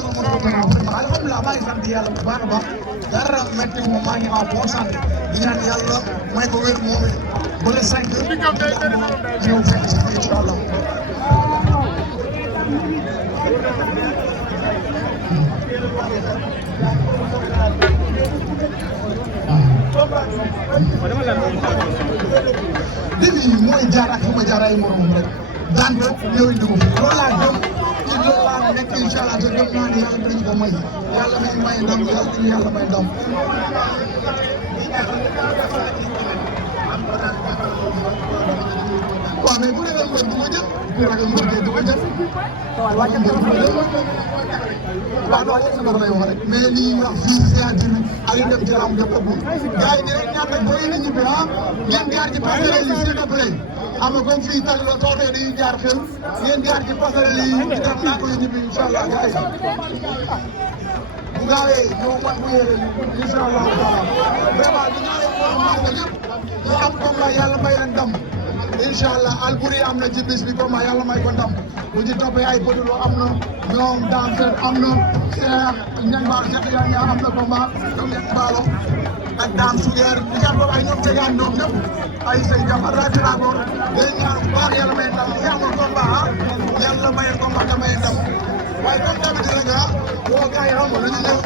alhamdulilah maa ngi sant yàlla bu baax a baax dara métti moom maa ngi en bon santé di ñaan yàlla may ko wér moom it ba le 5 ñëw fekk si ko incha allah. défi yi mooy jaar ak fu ma jaar ay moromam rek daan ko ñëw indi ko fi loolu laa gëm ci loolu laa nekk incha allah te gëm naa ne yàlla dinañ ko may yàlla may ndam yàlla dinañ yàlla may ndam. waaw mais bu dee mbër du ma jël bu dee mbër du ma jël waaw waaw non sama lay wax rek mais li ñuy wax fii signature bi ak li dem ci lamb jëm ëpp gars yi dinañ ñaan rek boo yéene ñibbi ah ngeen jaar ci passerelle yi s'il te plaît am na comme fii tali la tootee dañuy jaar xel ngeen jaar ci passerelle yi ñu dem naa ko ñibbi incha allah gars yi bu gaawee ñëw man bu yéene incha allah vraiment ñu ñaanal ko ñëpp ñu am combat yàlla may leen ndam incha allah Albouri am na ci bis bi combat yàlla may ko ndam bu ci toppee ay Badou am na ñoom Dame Sène am na Cheikh Ndiangbar Cheikh Yaya am na combat ñoom ñett Baalo ak Dame Sugeer di ñaan boobu ay ñoom Tegaan ñoom ñëpp ay say jàmm ak rajo Nagoor day ñaan bu baax yàlla may ndam si amul combat ah yàlla may combat te may ndam waaye comme tamit rek ah boo gars yi xam nga dañu ñëw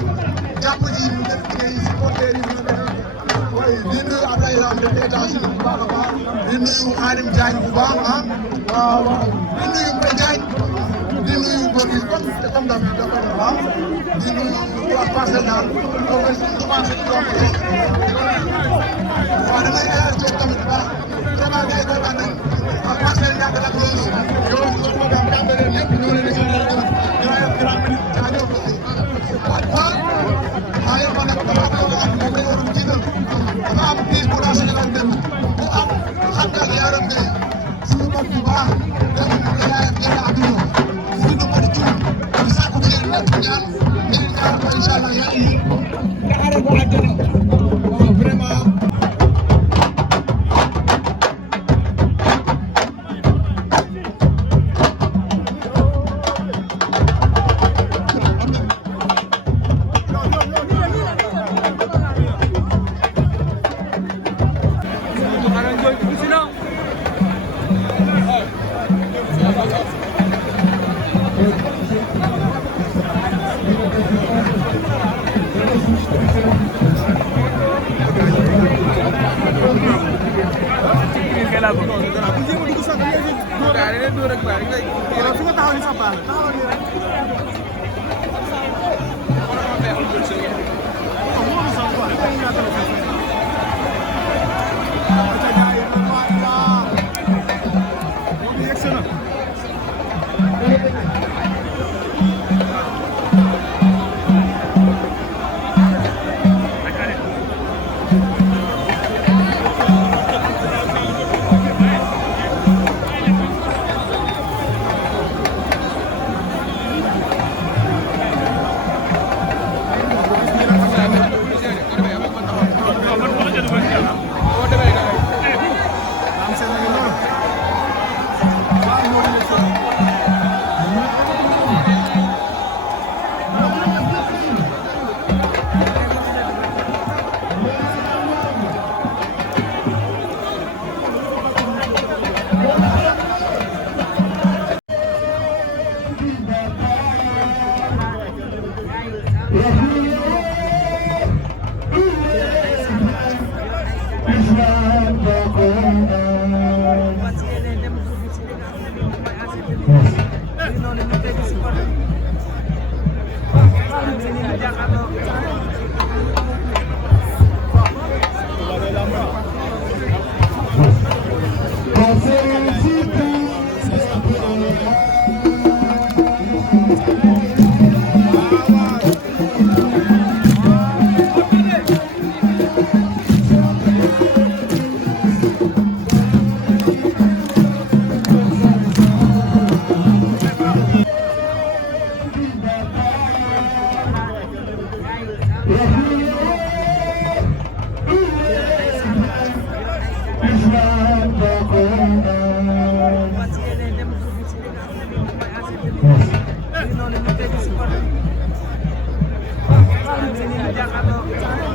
jàpp ji ñu def liggéey supporter yi waaye di nuyu Ablaye Lam de États-Unis bu baax a baax di nuyu Khadim Diagne bu baax ah waaw waaw di nuyu Mbaye Diagne di nuyu Gorgui comme daal dafa baax di nuyu waa Parcelles daal comme que commencé di doon ko waaw damay élargir tamit bu baax vraiment gars yi kontaan nañu waa Parcelles ñàkk la loolu yow ñu ko daan tàmbalee yëpp ñoo leen di gërëm dinaa yor 30 minutes jaajëf waaw maa yor ma nag nga xam moom la ñu waroon jiital dafa am piis bu daa Sénégal dem bu am xam nga yaaram ngay suñu mag bu baax def na yaayam génn àdduna suñu du mën a cuub di sàkku ci yéen lépp ñaan ngeen ñaan ko incha allah yaa ngi nga aare bu àjjana waaw vraiment Jakarta